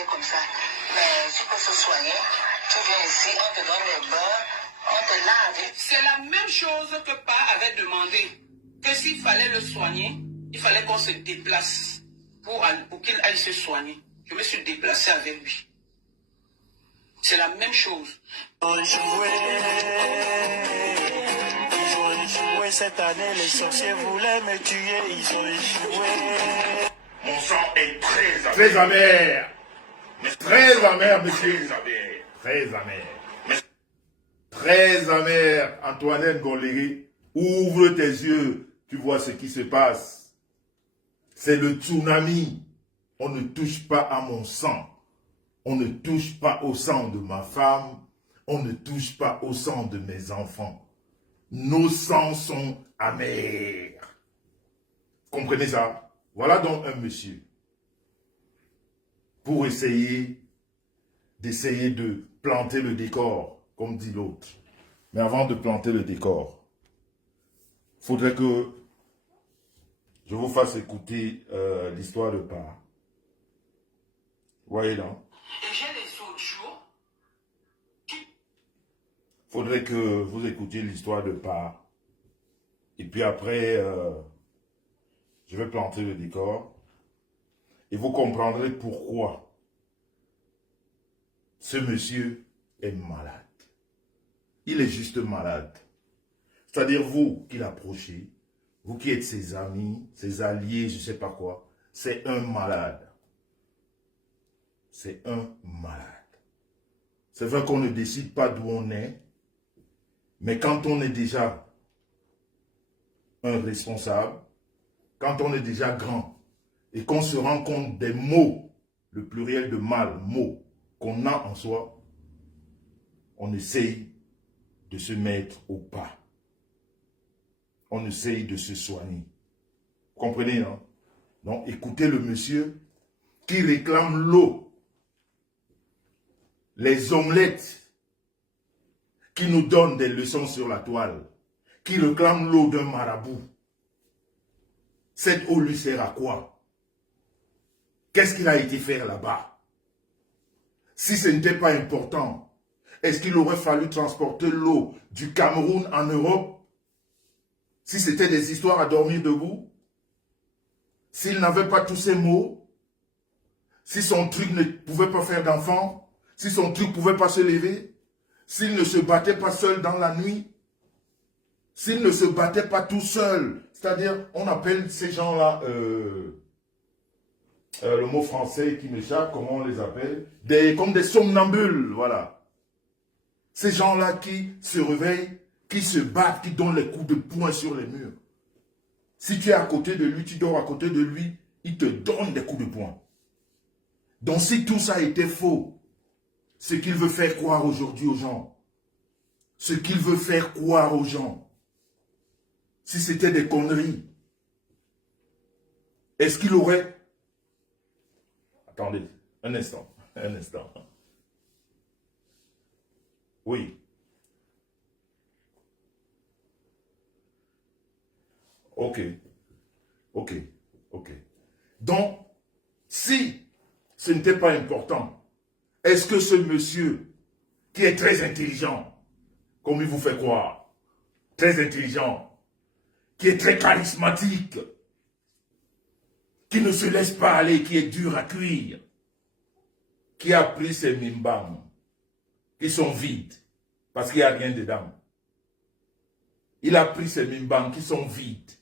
arriver comme ça. Mais tu peux se soigner. Tu viens ici, on te donne les bains, on te lave. C'est la même chose que Pa avait demandé. Que s'il fallait le soigner, il fallait qu'on se déplace pour qu'il aille se soigner. Je me suis déplacé avec lui. C'est la même chose. Ils ont échoué cette année, les sorciers voulaient me tuer, ils ont échoué. Mon sang est très amer. Très amer, monsieur. Très amer. Très amer, Antoinette Goléry. Ouvre tes yeux, tu vois ce qui se passe. C'est le tsunami. On ne touche pas à mon sang. On ne touche pas au sang de ma femme. On ne touche pas au sang de mes enfants. Nos sangs sont amers. Comprenez ça? Voilà donc un monsieur. Pour essayer de planter le décor, comme dit l'autre. Mais avant de planter le décor, il faudrait que je vous fasse écouter l'histoire de Pa. Voyez là. Et j'ai les autres jours. Faudrait que vous écoutiez l'histoire de Pa. Et puis après, je vais planter le décor. Et vous comprendrez pourquoi ce monsieur est malade. Il est juste malade. C'est-à-dire vous qui l'approchez, vous qui êtes ses amis, ses alliés, je ne sais pas quoi, c'est un malade. C'est un malade. C'est vrai qu'on ne décide pas d'où on est, mais quand on est déjà un responsable, quand on est déjà grand, et qu'on se rend compte des mots, le pluriel de mal, mots, qu'on a en soi, on essaye de se mettre au pas. On essaye de se soigner. Vous comprenez, non? Donc, écoutez le monsieur qui réclame l'eau, les omelettes, qui nous donne des leçons sur la toile, qui réclame l'eau d'un marabout. Cette eau lui sert à quoi? Qu'est-ce qu'il a été faire là-bas? Si ce n'était pas important, est-ce qu'il aurait fallu transporter l'eau du Cameroun en Europe? Si c'était des histoires à dormir debout? S'il n'avait pas tous ces mots? Si son truc ne pouvait pas faire d'enfant? Si son truc ne pouvait pas se lever? S'il ne se battait pas seul dans la nuit? S'il ne se battait pas tout seul? C'est-à-dire, on appelle ces gens-là... le mot français qui m'échappe, comment on les appelle? Comme des somnambules, voilà. Ces gens-là qui se réveillent, qui se battent, qui donnent les coups de poing sur les murs. Si tu es à côté de lui, tu dors à côté de lui, il te donne des coups de poing. Donc si tout ça était faux, ce qu'il veut faire croire aujourd'hui aux gens, ce qu'il veut faire croire aux gens, si c'était des conneries, est-ce qu'il aurait... Attendez, un instant. Oui. Ok. Donc, si ce n'était pas important, est-ce que ce monsieur, qui est très intelligent, comme il vous fait croire, très intelligent, qui est très charismatique, qui ne se laisse pas aller, qui est dur à cuire, qui a pris ses mimbam, qui sont vides, parce qu'il n'y a rien dedans. Il a pris ses mimbam qui sont vides.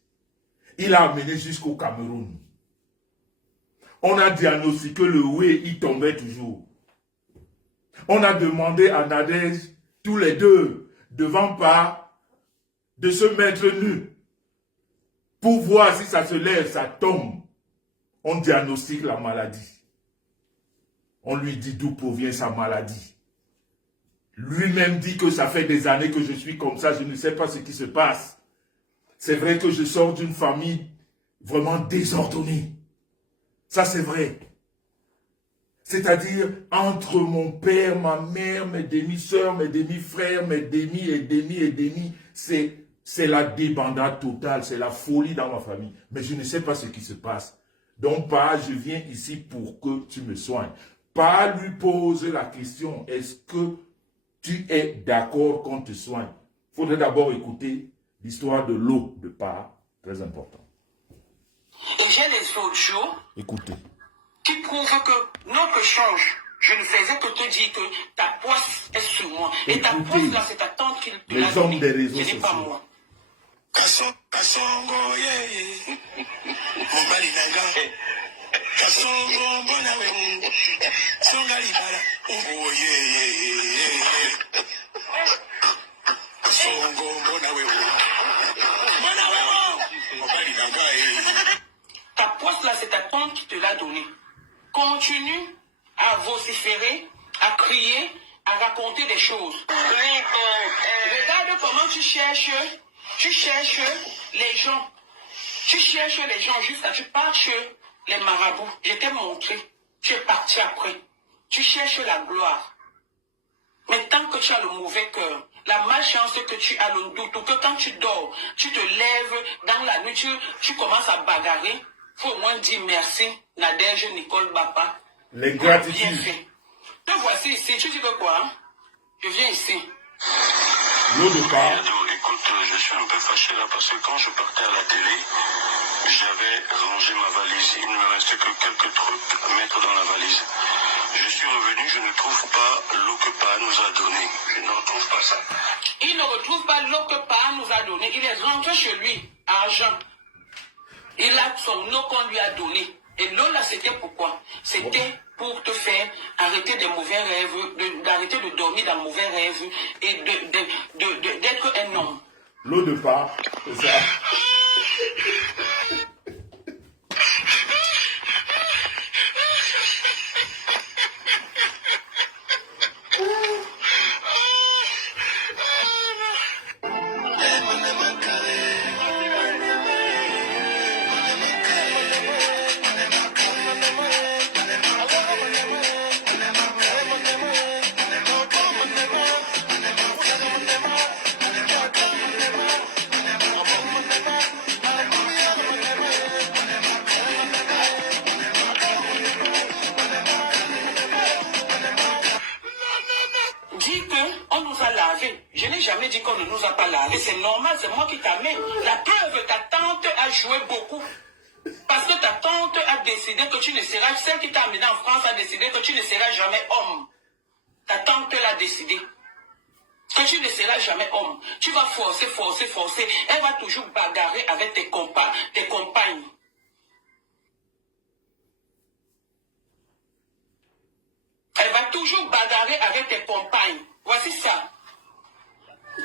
Il a amené jusqu'au Cameroun. On a diagnostiqué que le oui, il tombait toujours. On a demandé à Nadège, tous les deux, devant Pa, de se mettre nus, pour voir si ça se lève, ça tombe. On diagnostique la maladie. On lui dit d'où provient sa maladie. Lui-même dit que ça fait des années que je suis comme ça, je ne sais pas ce qui se passe. C'est vrai que je sors d'une famille vraiment désordonnée. Ça c'est vrai. C'est-à-dire, entre mon père, ma mère, mes demi-sœurs, mes demi-frères, mes demi, c'est la débandade totale, c'est la folie dans ma famille. Mais je ne sais pas ce qui se passe. Donc, Pa, je viens ici pour que tu me soignes. pas lui poser la question, est-ce que tu es d'accord qu'on te soigne? Il faudrait d'abord écouter l'histoire de l'eau de Pa, très important. Et j'ai les autres jours Écoutez. qui prouvent que notre échange, je ne faisais que te dire que ta poisse est sur moi. Et ta Écoutez, poisse là, c'est ta tante qui te les l'a hommes donnée. des réseaux Ce n'est pas sociaux. moi. Kasongo ye mobali nanga kasongo mbona we songa libala oh ye kasongo mbona we mobali nanga Ta poisse là, c'est ta tante qui te l'a donnée. Continue à vociférer, à crier, à raconter des choses. Regarde comment tu cherches les gens. Tu cherches les gens jusqu'à tu pars chez les marabouts. Je t'ai montré. Tu es parti après. Tu cherches la gloire. Mais tant que tu as le mauvais cœur, la malchance que tu as, le doute, ou que quand tu dors, tu te lèves dans la nuit, tu commences à bagarrer, il faut au moins dire merci, Nadège Nicole Bapa. Les Bien gratitudes. fait. Te voici ici, tu dis que quoi? Hein? Je viens ici. L'eau de Pa, Écoute, je suis un peu fâché là parce que quand je partais à la télé, j'avais rangé ma valise. Il ne me restait que quelques trucs à mettre dans la valise. Je suis revenu, je ne trouve pas l'eau que Pa nous a donnée. Je ne retrouve pas ça. Il ne retrouve pas l'eau que Pa nous a donnée. Il est rentré chez lui, à Argent. Il a son eau qu'on lui a donnée. Et l'eau là, c'était pourquoi? C'était pour te faire arrêter des mauvais rêves, d'arrêter de dormir dans mauvais rêves et d'être un homme. l'eau de Pa, c'est ça. Dis qu'on nous a lavé. Je n'ai jamais dit qu'on ne nous a pas lavé. C'est normal, c'est moi qui t'amène. La preuve, ta tante a joué beaucoup. Parce que ta tante a décidé que tu ne seras, celle qui t'a amené en France a décidé que tu ne seras jamais homme. Ta tante l'a décidé. Que tu ne seras jamais homme. Tu vas forcer. Elle va toujours bagarrer avec tes compagnes. Elle va toujours bagarrer avec tes compagnes. Voici ça. Oui,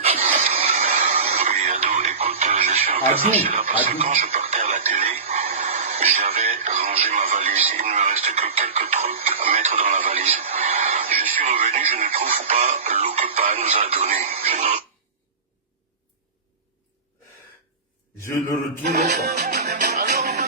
Ado, écoute, je suis un peu fâché là parce que quand je partais à la télé, j'avais rangé ma valise. Il ne me restait que quelques trucs à mettre dans la valise. Je suis revenu, je ne trouve pas l'eau que Pa nous a donnée. Je ne retrouve pas.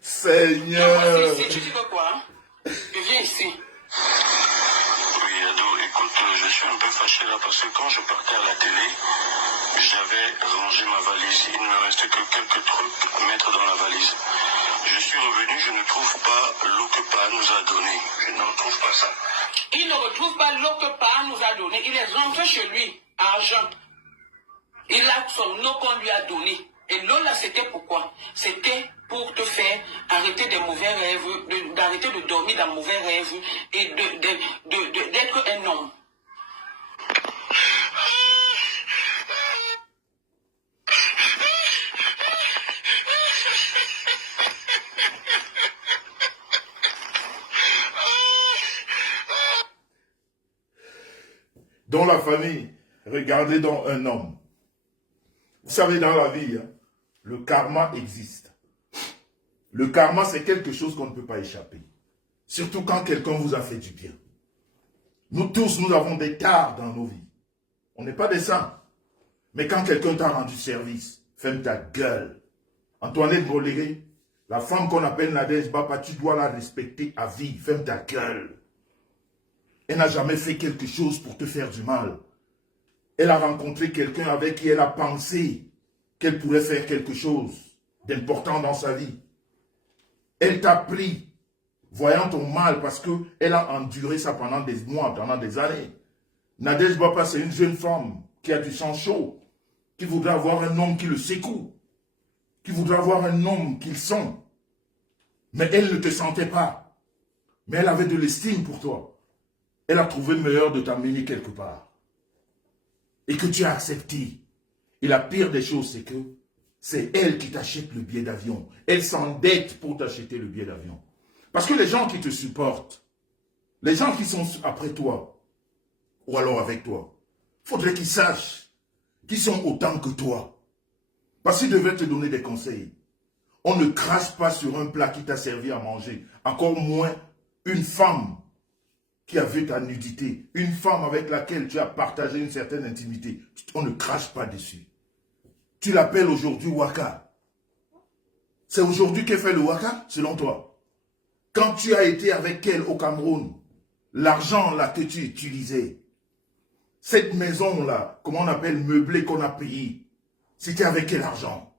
Seigneur. Tu dis que quoi? Hein? Je viens ici. Oui, Ado, écoute, je suis un peu fâché là parce que quand je partais à la télé, j'avais rangé ma valise. Il ne me restait que quelques trucs à mettre dans la valise. Je suis revenu, je ne trouve pas l'eau que Pa nous a donnée. Je ne retrouve pas ça. Il ne retrouve pas l'eau que Pa nous a donnée. Il est rentré chez lui, à Argent. Il a son eau qu'on lui a donnée. Et l'eau là, c'était pourquoi? C'était pour te faire arrêter des mauvais rêves, d'arrêter de dormir dans mauvais rêves et d'être un homme. Dans la famille, regardez dans un homme. Vous savez, dans la vie, hein, le karma existe. Le karma, c'est quelque chose qu'on ne peut pas échapper. Surtout quand quelqu'un vous a fait du bien. Nous tous, nous avons des tares dans nos vies. On n'est pas des saints. Mais quand quelqu'un t'a rendu service, ferme ta gueule. Antoinette Boléré, la femme qu'on appelle Nadège Bapa, tu dois la respecter à vie. Ferme ta gueule. Elle n'a jamais fait quelque chose pour te faire du mal. Elle a rencontré quelqu'un avec qui elle a pensé qu'elle pourrait faire quelque chose d'important dans sa vie. Elle t'a pris, voyant ton mal, parce qu'elle a enduré ça pendant des mois, pendant des années. Nadège Bapa, c'est une jeune femme qui a du sang chaud, qui voudrait avoir un homme qui le secoue, qui voudrait avoir un homme qu'il sent. Mais elle ne te sentait pas. Mais elle avait de l'estime pour toi. Elle a trouvé meilleur de t'amener quelque part. Et que tu as accepté. Et la pire des choses, c'est que c'est elle qui t'achète le billet d'avion. Elle s'endette pour t'acheter le billet d'avion. Parce que les gens qui te supportent, les gens qui sont après toi, ou alors avec toi, il faudrait qu'ils sachent qu'ils sont autant que toi. Parce qu'ils devraient te donner des conseils. On ne crache pas sur un plat qui t'a servi à manger. Encore moins une femme qui a vu ta nudité, une femme avec laquelle tu as partagé une certaine intimité. On ne crache pas dessus. Tu l'appelles aujourd'hui Waka. C'est aujourd'hui qu'elle fait le Waka, selon toi. Quand tu as été avec elle au Cameroun, l'argent là que tu utilisais, cette maison là, comment on appelle, meublée qu'on a payée, c'était avec quel argent?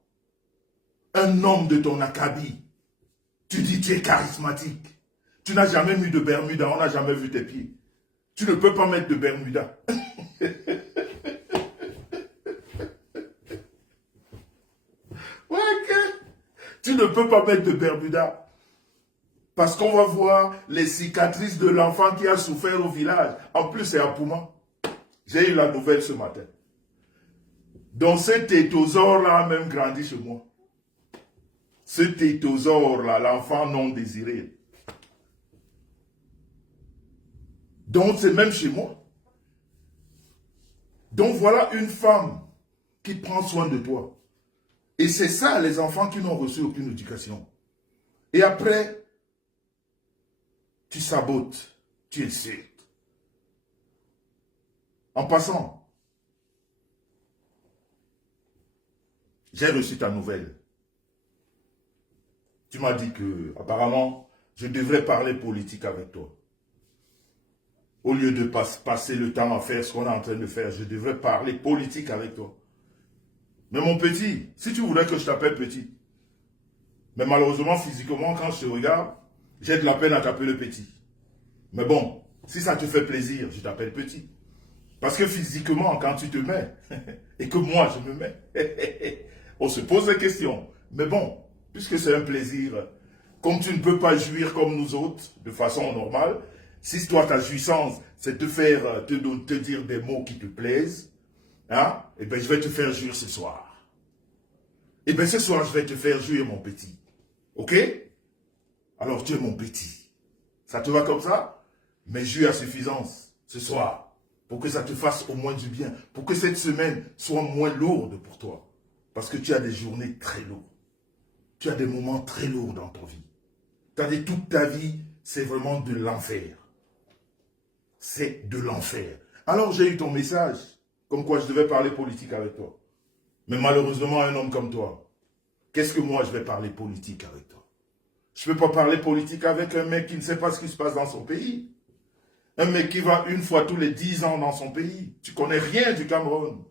Un homme de ton acabit, tu dis tu es charismatique. Tu n'as jamais mis de Bermuda, on n'a jamais vu tes pieds. Tu ne peux pas mettre de Bermuda. Tu ne peux pas mettre de Bermuda. Parce qu'on va voir les cicatrices de l'enfant qui a souffert au village. En plus, c'est à Pouma. J'ai eu la nouvelle ce matin. Donc, ce tétosaure-là a même grandi chez moi. Ce tétosaure-là, l'enfant non désiré. Donc, c'est même chez moi. Donc, voilà une femme qui prend soin de toi. Et c'est ça, les enfants qui n'ont reçu aucune éducation. Et après, tu sabotes, tu insultes. En passant, j'ai reçu ta nouvelle. Tu m'as dit que, apparemment, je devrais parler politique avec toi. Au lieu de passer le temps à faire ce qu'on est en train de faire, je devrais parler politique avec toi. Mais mon petit, si tu voudrais que je t'appelle petit, mais malheureusement, physiquement, quand je te regarde, j'ai de la peine à t'appeler petit. Mais bon, si ça te fait plaisir, je t'appelle petit. Parce que physiquement, quand tu te mets, et que moi je me mets, on se pose des questions. Mais bon, puisque c'est un plaisir, comme tu ne peux pas jouir comme nous autres, de façon normale, si toi ta jouissance, c'est de faire, te dire des mots qui te plaisent, hein, eh bien je vais te faire jouir ce soir. Eh bien ce soir, je vais te faire jouir mon petit. Ok? Alors tu es mon petit. Ça te va comme ça? Mais jouis à suffisance ce soir, pour que ça te fasse au moins du bien, pour que cette semaine soit moins lourde pour toi. Parce que tu as des journées très lourdes. Tu as des moments très lourds dans ta vie. Toute ta vie, c'est vraiment de l'enfer. C'est de l'enfer. Alors j'ai eu ton message, comme quoi je devais parler politique avec toi. Mais malheureusement, un homme comme toi, qu'est-ce que moi je vais parler politique avec toi? Je ne peux pas parler politique avec un mec qui ne sait pas ce qui se passe dans son pays. Un mec qui va une fois tous les 10 ans dans son pays. Tu connais rien du Cameroun.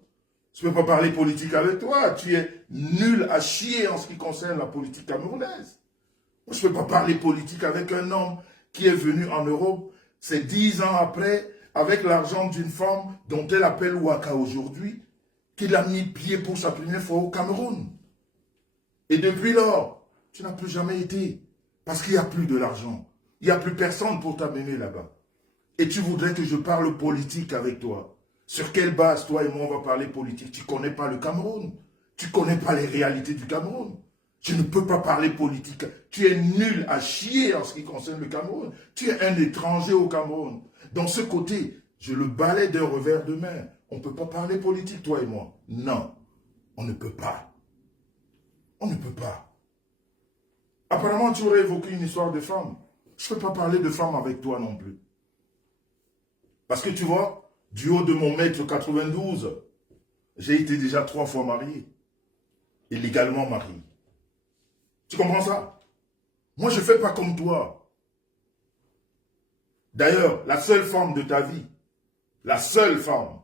Je ne peux pas parler politique avec toi. Tu es nul à chier en ce qui concerne la politique camerounaise. Je ne peux pas parler politique avec un homme qui est venu en Europe. C'est 10 ans après, avec l'argent d'une femme dont elle appelle Waka aujourd'hui, qu'il a mis pied pour sa première fois au Cameroun. Et depuis lors, Tu n'as plus jamais été. Parce qu'il n'y a plus de l'argent. Il n'y a plus personne pour t'amener là-bas. Et tu voudrais que je parle politique avec toi. Sur quelle base, toi et moi, on va parler politique? Tu ne connais pas le Cameroun. Tu ne connais pas les réalités du Cameroun. Je ne peux pas parler politique. Tu es nul à chier en ce qui concerne le Cameroun. Tu es un étranger au Cameroun. Dans ce côté, je le balaie d'un revers de main. On ne peut pas parler politique, toi et moi. Non, on ne peut pas. On ne peut pas. Apparemment, tu aurais évoqué une histoire de femme. Je ne peux pas parler de femme avec toi non plus. Parce que tu vois, du haut de mon mètre 92, j'ai été déjà 3 fois marié. Et légalement marié. Tu comprends ça? Moi, je ne fais pas comme toi. D'ailleurs, la seule femme de ta vie, la seule femme,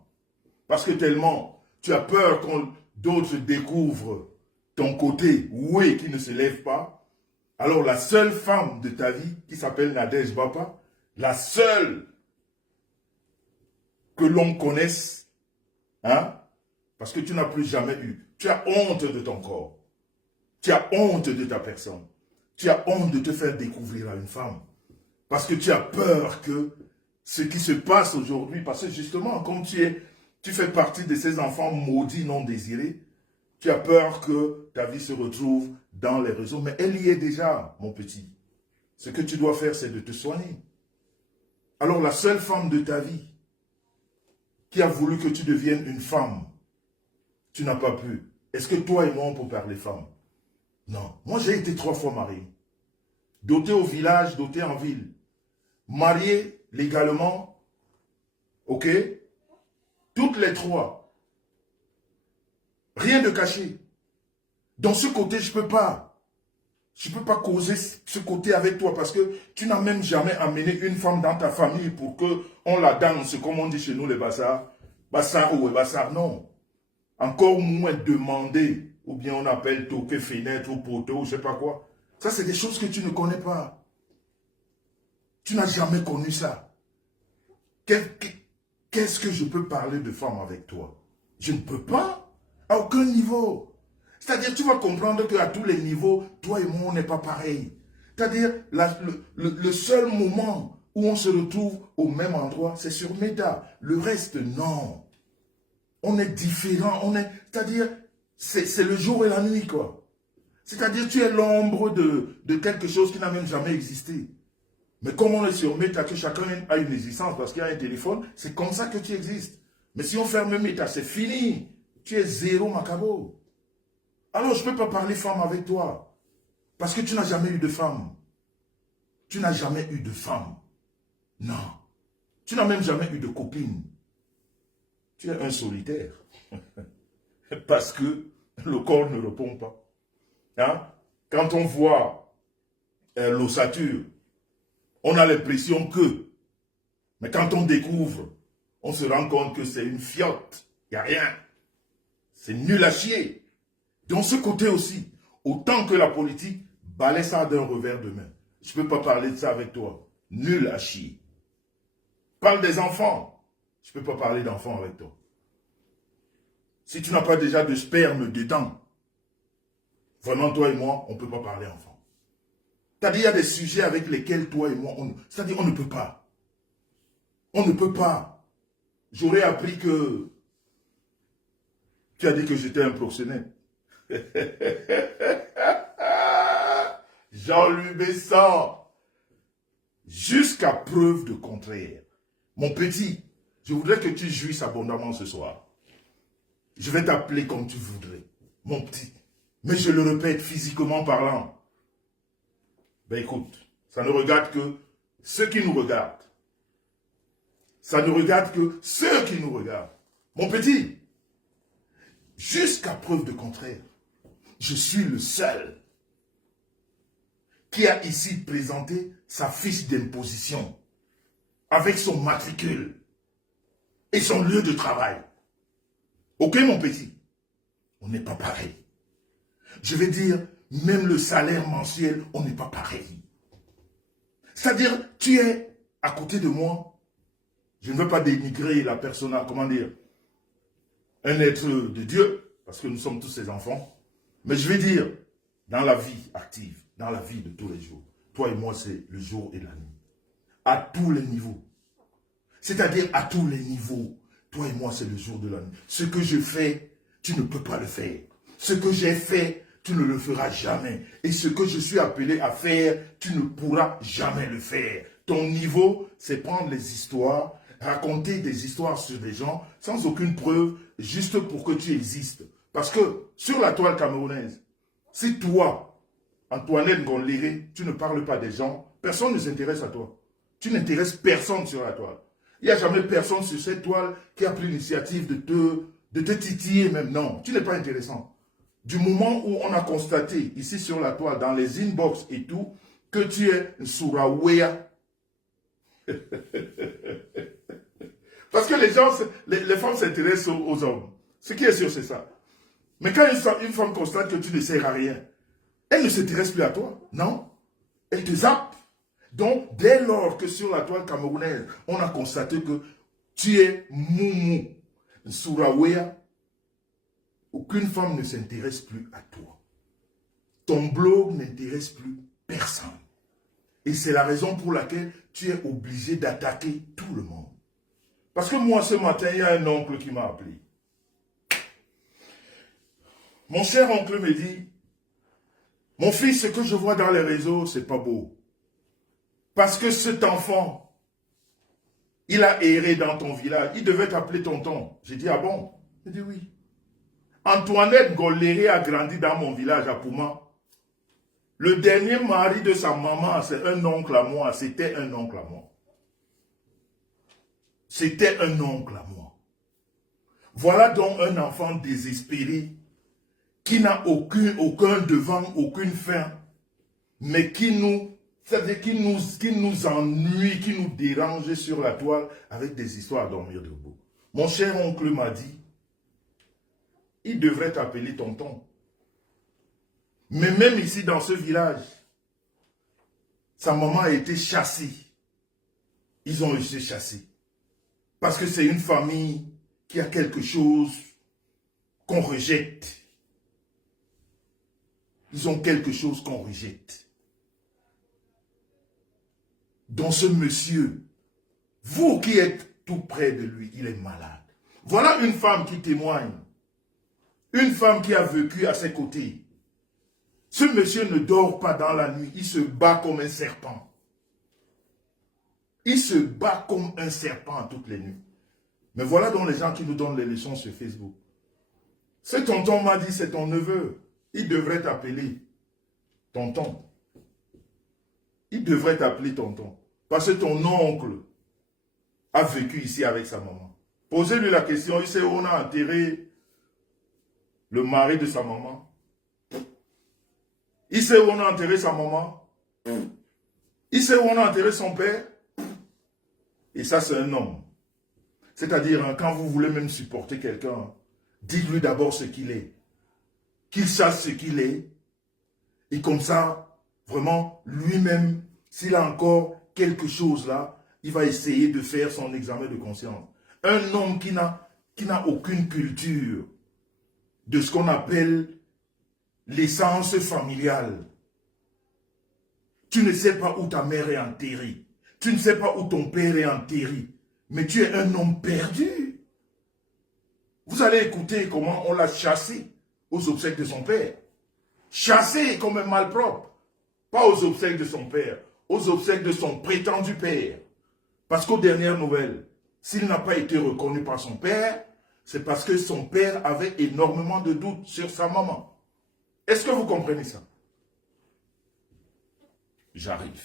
parce que tellement tu as peur qu'on d'autres découvrent ton côté, oui, qui ne se lève pas, alors la seule femme de ta vie, qui s'appelle Nadège Bapa, la seule que l'on connaisse, hein, parce que tu n'as plus jamais eu. Tu as honte de ton corps. Tu as honte de ta personne. Tu as honte de te faire découvrir à une femme. Parce que tu as peur que ce qui se passe aujourd'hui, parce que justement, comme tu fais partie de ces enfants maudits non désirés, tu as peur que ta vie se retrouve dans les réseaux. Mais elle y est déjà, mon petit. Ce que tu dois faire, c'est de te soigner. Alors la seule femme de ta vie qui a voulu que tu deviennes une femme, tu n'as pas pu. Est-ce que toi et moi, on peut parler femme? Non. Moi, j'ai été 3 fois marié. Doté au village, doté en ville. Marié légalement, ok? Toutes les 3. Rien de caché. Dans ce côté, je ne peux pas. Je ne peux pas causer ce côté avec toi parce que tu n'as même jamais amené une femme dans ta famille pour qu'on la danse, comme on dit chez nous les bassards. Bassard ou bassard, non. Encore moins demander, ou bien on appelle toquer fenêtre ou poteau, je ne sais pas quoi. Ça, c'est des choses que tu ne connais pas. Tu n'as jamais connu ça. Qu'est-ce que je peux parler de femme avec toi? Je ne peux pas. À aucun niveau. C'est-à-dire, tu vas comprendre qu'à tous les niveaux, toi et moi, on n'est pas pareil. C'est-à-dire, le seul moment où on se retrouve au même endroit, c'est sur Meta. Le reste, non. On est différents. C'est-à-dire, c'est le jour et la nuit, quoi. C'est-à-dire, tu es l'ombre de quelque chose qui n'a même jamais existé. Mais comme on est sur Meta, que chacun a une existence parce qu'il y a un téléphone, c'est comme ça que tu existes. Mais si on ferme Meta, c'est fini. Tu es zéro macabo. Alors, je ne peux pas parler femme avec toi. Parce que tu n'as jamais eu de femme. Tu n'as jamais eu de femme. Non. Tu n'as même jamais eu de copine. Tu es un solitaire. Parce que le corps ne répond pas. Hein? Quand on voit l'ossature, on a l'impression que. Mais quand on découvre, on se rend compte que c'est une fiotte. Il n'y a rien. C'est nul à chier. Dans ce côté aussi, autant que la politique, balaie ça d'un revers de main. Je ne peux pas parler de ça avec toi. Nul à chier. Parle des enfants. Je ne peux pas parler d'enfants avec toi. Si tu n'as pas déjà de sperme dedans, vraiment toi et moi, on ne peut pas parler enfant. C'est-à-dire, il y a des sujets avec lesquels toi et moi, c'est-à-dire on ne peut pas. On ne peut pas. J'aurais appris que tu as dit que j'étais un proxénète. Jean-Louis Besson. Jusqu'à preuve de contraire. Mon petit, je voudrais que tu jouisses abondamment ce soir. Je vais t'appeler comme tu voudrais. Mon petit. Mais je le répète, physiquement parlant. Ben écoute, ça ne regarde que ceux qui nous regardent. Ça ne regarde que ceux qui nous regardent. Mon petit, jusqu'à preuve de contraire, je suis le seul qui a ici présenté sa fiche d'imposition avec son matricule et son lieu de travail. Ok, mon petit? On n'est pas pareil. Je vais dire, même le salaire mensuel, on n'est pas pareil. C'est-à-dire, tu es à côté de moi. Je ne veux pas dénigrer la personne, comment dire, un être de Dieu, parce que nous sommes tous ses enfants. Mais je vais dire, dans la vie active, dans la vie de tous les jours. Toi et moi, c'est le jour et la nuit. À tous les niveaux. C'est-à-dire à tous les niveaux. Toi et moi, c'est le jour de la nuit. Ce que je fais, tu ne peux pas le faire. Ce que j'ai fait, tu ne le feras jamais. Et ce que je suis appelé à faire, tu ne pourras jamais le faire. Ton niveau, c'est prendre les histoires, raconter des histoires sur des gens, sans aucune preuve, juste pour que tu existes. Parce que, sur la toile camerounaise, si toi, Antoinette Ngoléré, tu ne parles pas des gens, personne ne s'intéresse à toi. Tu n'intéresses personne sur la toile. Il n'y a jamais personne sur cette toile qui a pris l'initiative de te titiller même. Non, tu n'es pas intéressant. Du moment où on a constaté, ici sur la toile, dans les inbox et tout, que tu es un Surawea. Parce que les gens, les femmes s'intéressent aux hommes. Ce qui est sûr, c'est ça. Mais quand une femme constate que tu ne sers à rien, elle ne s'intéresse plus à toi, non? Elle te zappe. Donc, dès lors que sur la toile camerounaise, on a constaté que tu es moumou, Surawea, aucune femme ne s'intéresse plus à toi. Ton blog n'intéresse plus personne. Et c'est la raison pour laquelle tu es obligé d'attaquer tout le monde. Parce que moi, ce matin, il y a un oncle qui m'a appelé. Mon cher oncle me dit, mon fils, ce que je vois dans les réseaux, c'est pas beau. Parce que cet enfant, il a erré dans ton village. Il devait t'appeler tonton. J'ai dit, ah bon? Il dit oui. Antoinette Ngoléré a grandi dans mon village à Pouma. Le dernier mari de sa maman, c'est un oncle à moi. C'était un oncle à moi. C'était un oncle à moi. Voilà donc un enfant désespéré qui n'a aucun devant, aucune fin, mais qui nous ennuie, qui nous dérange sur la toile avec des histoires à dormir debout. Mon cher oncle m'a dit, il devrait t'appeler tonton. Mais même ici dans ce village, sa maman a été chassée. Ils ont été chassés. Parce que c'est une famille qui a quelque chose qu'on rejette. Ils ont quelque chose qu'on rejette. Donc ce monsieur, vous qui êtes tout près de lui, il est malade. Voilà une femme qui témoigne. Une femme qui a vécu à ses côtés. Ce monsieur ne dort pas dans la nuit, il se bat comme un serpent. Il se bat comme un serpent toutes les nuits. Mais voilà donc les gens qui nous donnent les leçons sur Facebook. Ce tonton m'a dit, c'est ton neveu. Il devrait t'appeler tonton. Il devrait t'appeler tonton. Parce que ton oncle a vécu ici avec sa maman. Posez-lui la question, il sait où on a enterré le mari de sa maman. Il sait où on a enterré sa maman. Il sait où on a enterré son père. Et ça, c'est un homme. C'est-à-dire, quand vous voulez même supporter quelqu'un, dites-lui d'abord ce qu'il est. Qu'il sache ce qu'il est. Et comme ça, vraiment, lui-même, s'il a encore quelque chose là, il va essayer de faire son examen de conscience. Un homme qui n'a aucune culture de ce qu'on appelle l'essence familiale. Tu ne sais pas où ta mère est enterrée. Tu ne sais pas où ton père est enterré. Mais tu es un homme perdu. Vous allez écouter comment on l'a chassé aux obsèques de son père. Chassé comme un malpropre. Pas aux obsèques de son père, aux obsèques de son prétendu père. Parce qu'aux dernières nouvelles, s'il n'a pas été reconnu par son père, c'est parce que son père avait énormément de doutes sur sa maman. Est-ce que vous comprenez ça? J'arrive.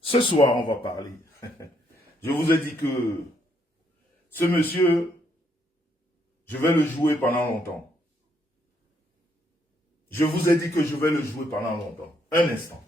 Ce soir, on va parler. Je vous ai dit que ce monsieur, je vais le jouer pendant longtemps. Je vous ai dit que je vais le jouer pendant longtemps. Un instant.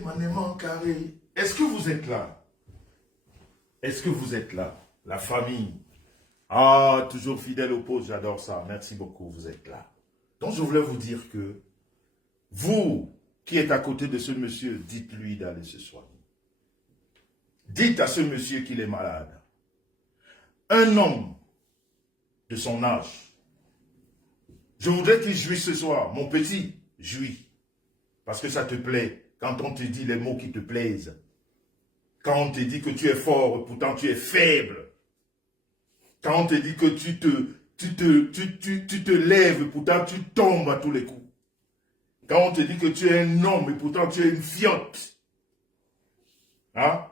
Manéman Carré. Est-ce que vous êtes là? Est-ce que vous êtes là? La famille. Ah, toujours fidèle au poste, j'adore ça. Merci beaucoup, vous êtes là. Donc, je voulais vous dire que vous qui êtes à côté de ce monsieur, dites-lui d'aller se soigner. Dites à ce monsieur qu'il est malade. Un homme de son âge. Je voudrais qu'il jouisse ce soir. Mon petit, jouis. Parce que ça te plaît. Quand on te dit les mots qui te plaisent. Quand on te dit que tu es fort, pourtant tu es faible. Quand on te dit que tu te lèves, pourtant tu tombes à tous les coups. Quand on te dit que tu es un homme, et pourtant tu es une fiotte. Hein?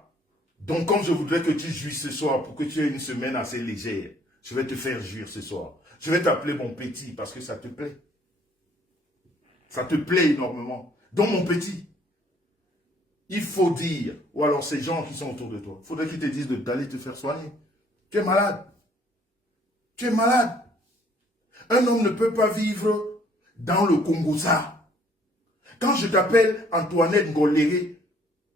Donc comme je voudrais que tu jouisses ce soir, pour que tu aies une semaine assez légère, je vais te faire jouir ce soir. Je vais t'appeler mon petit, parce que ça te plaît. Ça te plaît énormément. Donc mon petit, il faut dire, ou alors ces gens qui sont autour de toi, il faudrait qu'ils te disent d'aller te faire soigner. Tu es malade. Tu es malade. Un homme ne peut pas vivre dans le Congo-Ça. Quand je t'appelle Antoinette Ngoléré,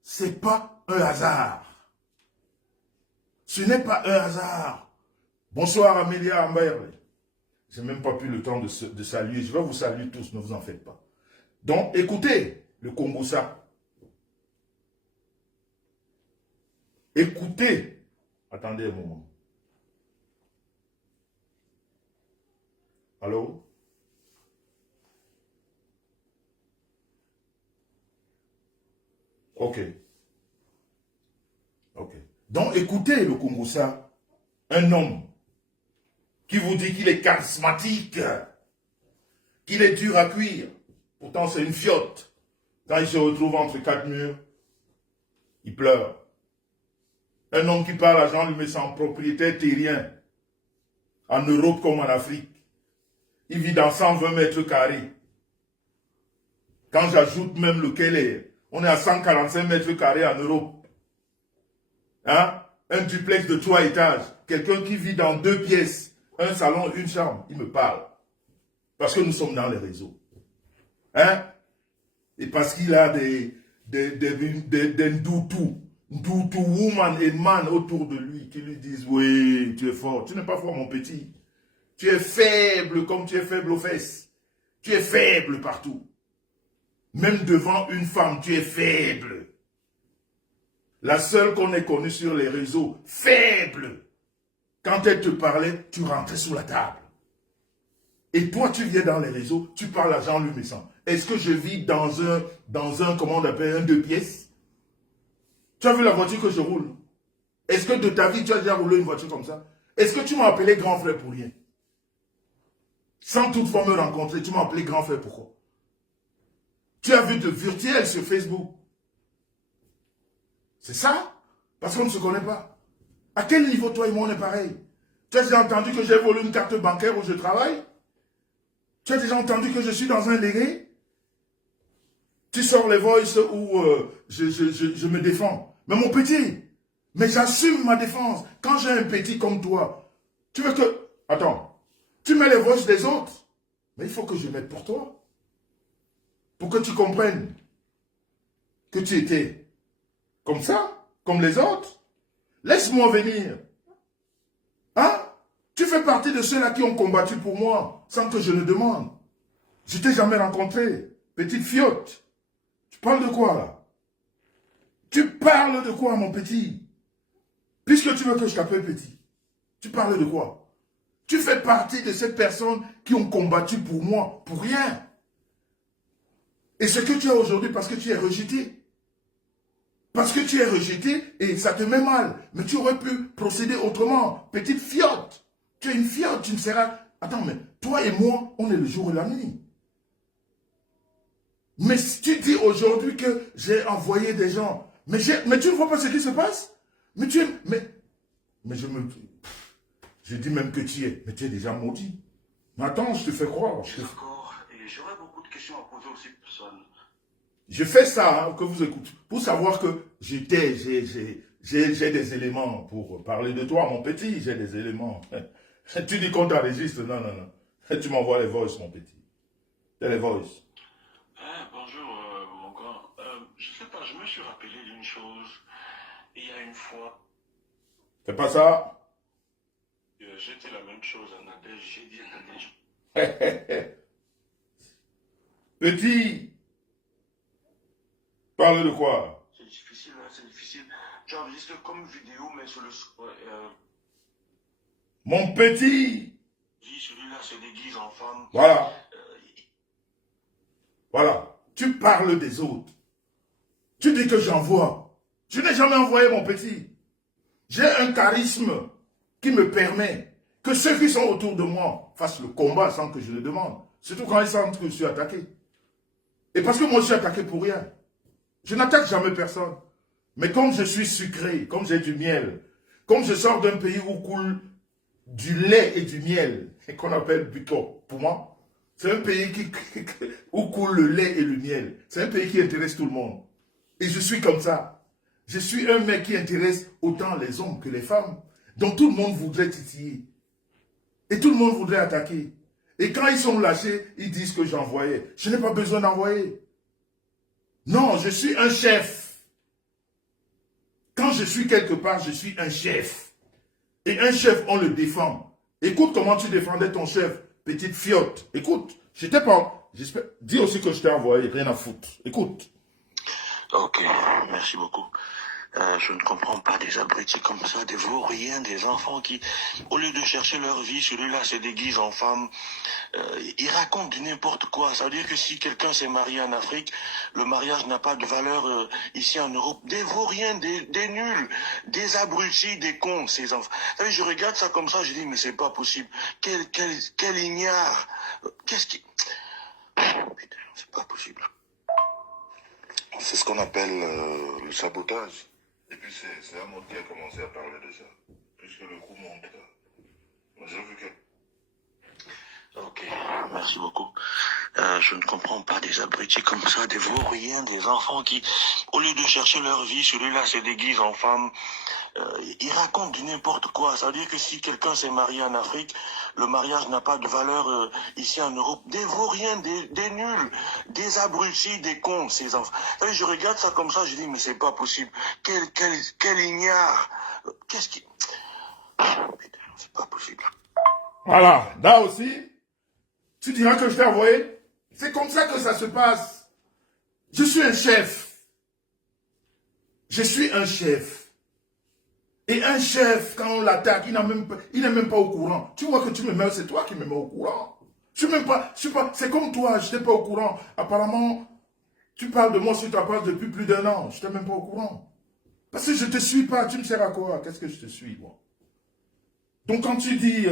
ce n'est pas un hasard. Ce n'est pas un hasard. Bonsoir Amélia Amberle. Je n'ai même pas pris le temps de saluer. Je vais vous saluer tous, ne vous en faites pas. Donc, écoutez le Congo-Ça. Écoutez. Attendez un moment. Allô? Ok. Ok. Donc, écoutez le Congo-Ça. Un homme qui vous dit qu'il est charismatique, qu'il est dur à cuire. Pourtant, c'est une fiotte. Quand il se retrouve entre quatre murs, il pleure. Un homme qui parle à Jean-Louis sans propriétaire terrien, en Europe comme en Afrique. Il vit dans 120 mètres carrés. Quand j'ajoute même le Keller, on est à 145 mètres carrés en Europe. Hein? Un duplex de 3 étages. Quelqu'un qui vit dans 2 pièces, un salon, une chambre. Il me parle. Parce que nous sommes dans les réseaux. Hein? Et parce qu'il a des Ndoutou woman et man autour de lui qui lui disent, oui, tu es fort. Tu n'es pas fort, mon petit. Tu es faible comme tu es faible aux fesses. Tu es faible partout. Même devant une femme, tu es faible. La seule qu'on ait connue sur les réseaux, faible. Quand elle te parlait, tu rentrais sous la table. Et toi, tu viens dans les réseaux, tu parles à Jean-Louis Messan. Est-ce que je vis dans un, comment on appelle, un 2 pièces? Tu as vu la voiture que je roule? Est-ce que de ta vie, tu as déjà roulé une voiture comme ça? Est-ce que tu m'as appelé grand frère pour rien? Sans toutefois me rencontrer, tu m'as appelé grand frère pourquoi? Tu as vu de virtuel sur Facebook. C'est ça? Parce qu'on ne se connaît pas. À quel niveau toi et moi on est pareil? Tu as déjà entendu que j'ai volé une carte bancaire où je travaille? Tu as déjà entendu que je suis dans un légué? Tu sors les voices où je me défends. Mais mon petit, mais j'assume ma défense. Quand j'ai un petit comme toi, tu veux que... Attends, tu mets les voices des autres. Mais il faut que je mette pour toi. Pour que tu comprennes que tu étais comme ça, comme les autres. Laisse-moi venir. Hein? Tu fais partie de ceux-là qui ont combattu pour moi, sans que je ne demande. Je t'ai jamais rencontré. Petite fiotte. Tu parles de quoi, là? Tu parles de quoi, mon petit? Puisque tu veux que je t'appelle petit. Tu parles de quoi? Tu fais partie de ces personnes qui ont combattu pour moi, pour rien. Et ce que tu as aujourd'hui, parce que tu es rejeté. Parce que tu es rejeté et ça te met mal. Mais tu aurais pu procéder autrement. Petite fiotte. Tu es une fiotte, tu ne seras... Attends, mais toi et moi, on est le jour et la nuit. Mais si tu dis aujourd'hui que j'ai envoyé des gens... Mais tu ne vois pas ce qui se passe? Mais tu es... Mais je dis même que tu es... Mais tu es déjà maudit. Mais attends, je te fais croire. D'accord, et j'aurais beaucoup de questions à poser aussi, personne. Je fais ça, hein, que vous écoutez, pour savoir que j'ai des éléments pour parler de toi, mon petit, j'ai des éléments. Tu dis qu'on t'enregistre, non, non, non. Tu m'envoies les voices, mon petit. C'est les voices. Bonjour, mon grand. Je sais pas, je me suis rappelé d'une chose. Il y a une fois, C'est pas ça? j'ai dit la même chose à Nadège. J'ai dit à Nadège. Petit, parle de quoi? C'est difficile, hein, c'est difficile. Tu enregistres comme vidéo, mais sur le... Mon petit. Celui-là se déguise en femme. Voilà. Voilà. Tu parles des autres. Tu dis que j'envoie. Je n'ai jamais envoyé mon petit. J'ai un charisme qui me permet que ceux qui sont autour de moi fassent le combat sans que je le demande. Surtout quand ils sentent que je suis attaqué. Et parce que moi je suis attaqué pour rien. Je n'attaque jamais personne. Mais comme je suis sucré, comme j'ai du miel, comme je sors d'un pays où coule du lait et du miel, et qu'on appelle Buto, pour moi, c'est un pays où coule le lait et le miel. C'est un pays qui intéresse tout le monde. Et je suis comme ça. Je suis un mec qui intéresse autant les hommes que les femmes. Donc tout le monde voudrait titiller. Et tout le monde voudrait attaquer. Et quand ils sont lâchés, ils disent que j'envoyais. Je n'ai pas besoin d'envoyer. Non, je suis un chef. Quand je suis quelque part, je suis un chef. Et un chef, on le défend. Écoute comment tu défendais ton chef, petite fiotte. Écoute, je t'ai pas... Dis aussi que je t'ai envoyé, rien à foutre. Écoute. Ok, merci beaucoup. Je ne comprends pas des abrutis comme ça, des vauriens, des enfants qui, au lieu de chercher leur vie, celui-là se déguise en femme. Ils racontent du n'importe quoi. Ça veut dire que si quelqu'un s'est marié en Afrique, le mariage n'a pas de valeur ici en Europe. Des vauriens, des nuls, des abrutis, des cons, ces enfants. Ça veut dire, je regarde ça comme ça, je dis, mais c'est pas possible. Quel ignare. Qu'est-ce qui... Putain, c'est pas possible. C'est ce qu'on appelle le sabotage. Et puis c'est un mot qui a commencé à parler de ça. Puisque le coup monte. J'ai vu que... Ok, merci beaucoup. Je ne comprends pas des abrutis comme ça, des vauriens, des enfants qui, au lieu de chercher leur vie, celui-là se déguise en femme. Ils racontent du n'importe quoi. Ça veut dire que si quelqu'un s'est marié en Afrique, le mariage n'a pas de valeur ici en Europe. Des vauriens, des nuls, des abrutis, des cons, ces enfants. Ça veut dire, je regarde ça comme ça, je dis, mais c'est pas possible. Quel ignare. Qu'est-ce qui... Putain, c'est pas possible. Voilà, là aussi, tu diras que je t'ai envoyé. C'est comme ça que ça se passe. Je suis un chef. Je suis un chef. Et un chef, quand on l'attaque, il n'est même pas au courant. Tu vois que tu me mets, c'est toi qui me mets au courant. C'est comme toi, je n'étais pas au courant. Apparemment, tu parles de moi sur ta page depuis plus d'1 an. Je n'étais même pas au courant. Parce que je ne te suis pas, tu me sers à quoi? Qu'est-ce que je te suis, moi? Donc quand tu dis,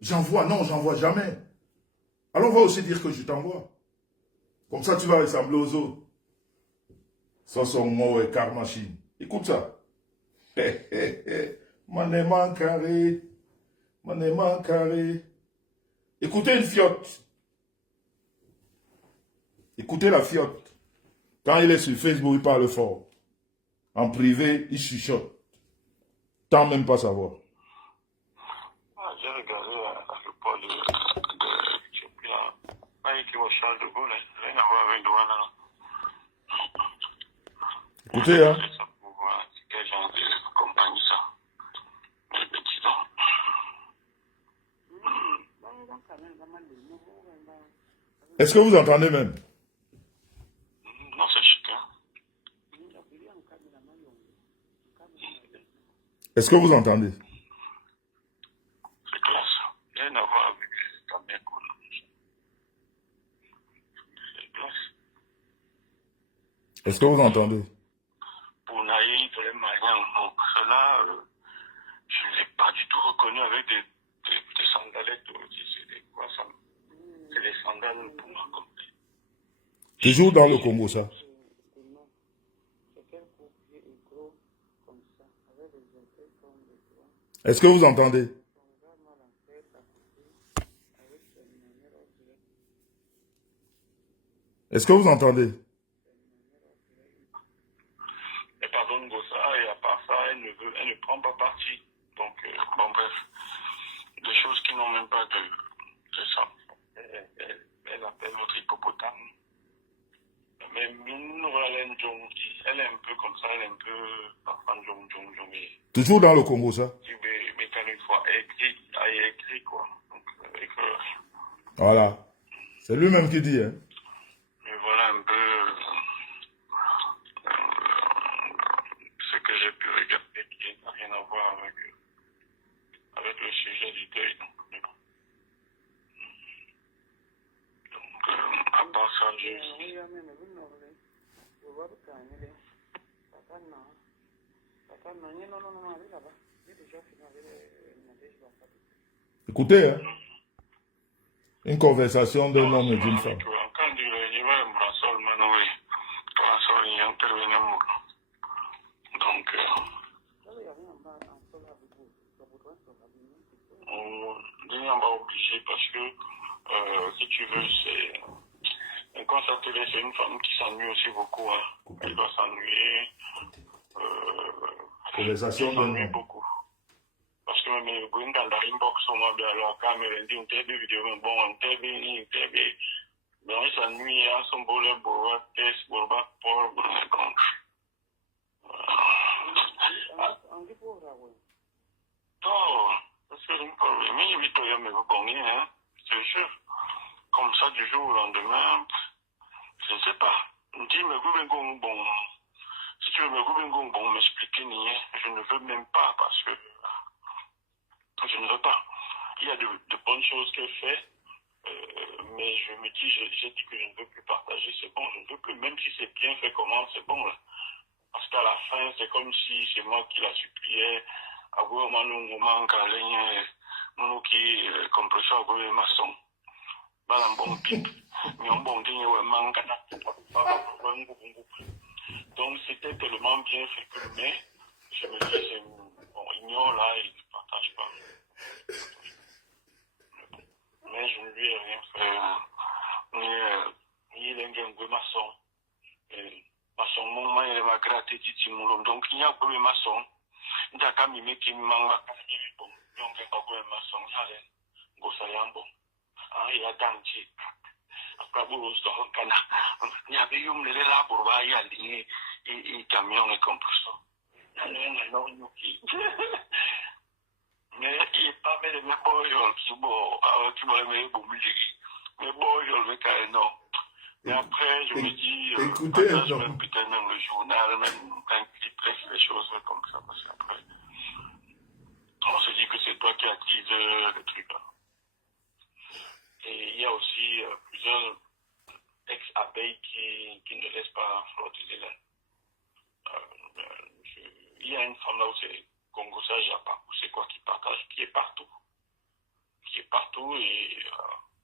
j'envoie, non, j'envoie jamais. Alors on va aussi dire que je t'envoie. Comme ça, tu vas ressembler aux autres. Ça, son mot est car machine. Écoute ça. Mon aimant carré. Mon aimant carré. Écoutez une fiotte. Écoutez la fiotte. Quand il est sur Facebook, il parle fort. En privé, il chuchote. Tant même pas savoir. J'ai regardé à le poids de j'ai pris un qui va Charles de Gaulle, rien à voir avec Douala. Écoutez, hein. C'est ça pour voir quel genre de compagnie ça. Les petits dents. Est-ce que vous entendez même? Non, c'est chacun. Est-ce que vous entendez? C'est classe. Rien à voir avec ta mère. C'est classe. Est-ce que vous entendez? Pour Naïf, les Mariens, cela, je ne l'ai pas du tout reconnu avec des sandalettes. C'est quoi ça? C'est les sandales pour moi comme Toujours dans le Congo, ça. Est-ce que vous entendez? Est-ce que vous entendez? Elle pardonne Gossa et à part ça, elle ne prend pas parti. Donc, bon bref, des choses qui n'ont même pas de ça. Elle appelle notre hippopotame. Mais Min Ralen Jong qui peu parfois et Toujours dans le Congo, ça? mécanique fois écrit quoi. Donc, Voilà. C'est lui-même qui dit, hein. mais voilà un peu ce que j'ai pu regarder qui n'a rien à voir avec le sujet du deuil. Donc, à part ça, Écoutez, hein. Une conversation d'un homme et d'une femme. quand il y va un brassol, Manoé, brassol, il intervenait. Donc, on n'est pas obligé parce que, si tu veux, c'est. Quand ça te laisse, c'est une femme qui s'ennuie aussi beaucoup. Hein. Elle doit s'ennuyer. Conversation d'un s'ennuie homme. beaucoup. Parce que même dans la inbox, on m'a dit à la caméra, dit, on t'a vu vidéo, mais bon, on t'a vu, mais on s'ennuie à son boulot, pour test, pour bac, pour donc. Oh, parce que le problème, il vit toujours me gagner, hein, c'est sûr. Comme ça, du jour au lendemain, je ne sais pas. On dit, mais bon, si tu veux me bon, m'expliquer, je ne veux même pas parce que je ne veux pas. Il y a de bonnes choses qu'elle fait, mais je me dis, j'ai dit que je ne veux plus partager, c'est bon, je ne veux plus, même si c'est bien fait comment, c'est bon là. Parce qu'à la fin, c'est comme si c'est moi qui la suppliais. Agoué Manu manque à l'aigne, nous qui compression agoué maçon. Balan bon pipe, mais on bon digne ou manque à donc c'était tellement bien fait que, mais je me dis, c'est bon, ignore là, il ne partage pas. Mais je ne lui ai rien fait. Il est un peu maçon. Maçon, mon il m'a gratté, dit mon donc il y a un peu maçon. Il y a quand même qui m'a bon, donc il y a un peu maçon, il y a un gossayan bon. Il y a Danti. Après, vous il y avait eu une là pour voir, il y a des camions et comme ça. Il y a un énorme qui. Mais il n'est pas mis de mes boyaux, qui m'ont mis pour musique. Mes boyaux, mais quand même, non. Mais après, je me dis, écoutez, même peut-être même le journal, même quand il presse les choses comme ça, parce qu'après, on se dit que c'est toi qui attise le truc là. Et il y a aussi plusieurs ex-abeilles qui ne laissent pas flotter les laines. Il y a une femme là où c'est Congo-Ça, Japa, où c'est quoi qui partage, qui est partout. Qui est partout et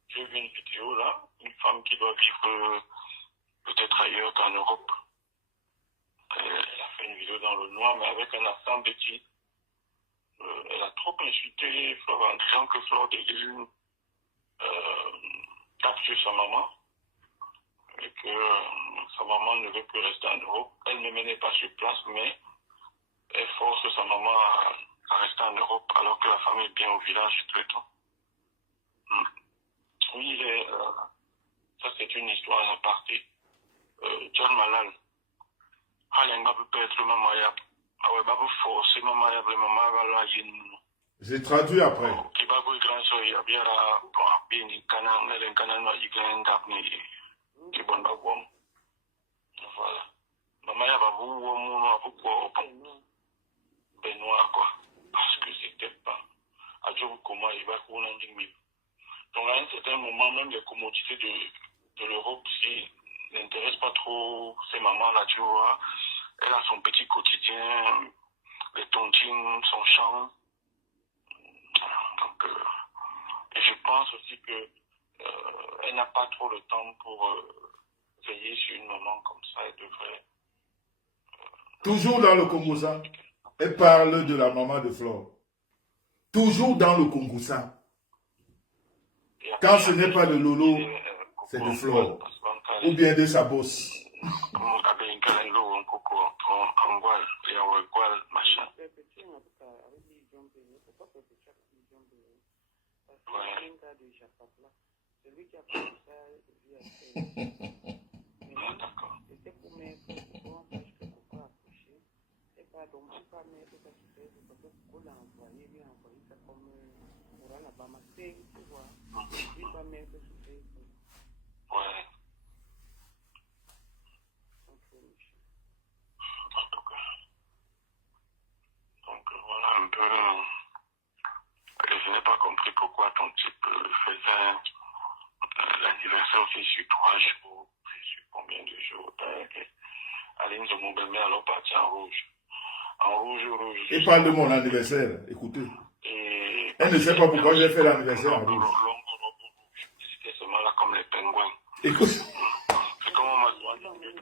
j'ai vu une vidéo là, une femme qui doit vivre peut-être ailleurs qu'en Europe. Elle a fait une vidéo dans le noir, mais avec un accent petit. Elle a trop insulté Flore en disant que Flore de Lille tape sur sa maman et que sa maman ne veut plus rester en Europe. Elle ne menait pas sur place, mais elle force sa maman à rester en Europe alors que la femme est bien au village et tout et tout. Oui, ça c'est une histoire à aparté. John Malal, elle n'a pas pu être maman, elle n'a pas pu forcer maman, elle a maman là, j'ai traduit après. qui va vous grand so il y a bien là, bien ni canan, les canan, il y a un gap ni qui bon bagouam. Voilà. Maman, elle va vous voir, Benoît, quoi. Parce que c'était pas. À Dieu, comment il va courir en 10 000. Donc, à un certain moment, même les commodités de l'Europe, si n'intéressent pas trop ces mamans-là, tu vois. Elle a son petit quotidien, les tontines, son champ. Donc, et je pense aussi que elle n'a pas trop le temps pour veiller sur une maman comme ça. Elle devrait. Toujours dans le Congo-Ça. Elle parle de la maman de Flore. Toujours dans le Congo-Ça. Quand ce n'est pas de Lolo, c'est de Flore. Ou bien de sa bosse. Celui qui a fait ça via d'accord. C'était pour mettre pour accoucher. ça, donc je ne peux pas mettre ça sur Facebook parce que pour l'envoyer, lui envoyer ça comme pour la Bamacé, tu vois. Je ne peux pas mettre sur Facebook. Ouais, Ok, monsieur. en tout cas. Donc voilà un peu. Je n'ai pas compris pourquoi ton type faisait l'anniversaire aussi sur 3 jours, sur combien de jours. Aline de Moubemé alors parti en rouge. En rouge, rouge. Il parle de mon anniversaire, écoutez. Et Elle ne sait pas pourquoi j'ai fait l'anniversaire en rouge. C'était seulement là comme les pingouins. Écoute. C'est comme on m'a demandé.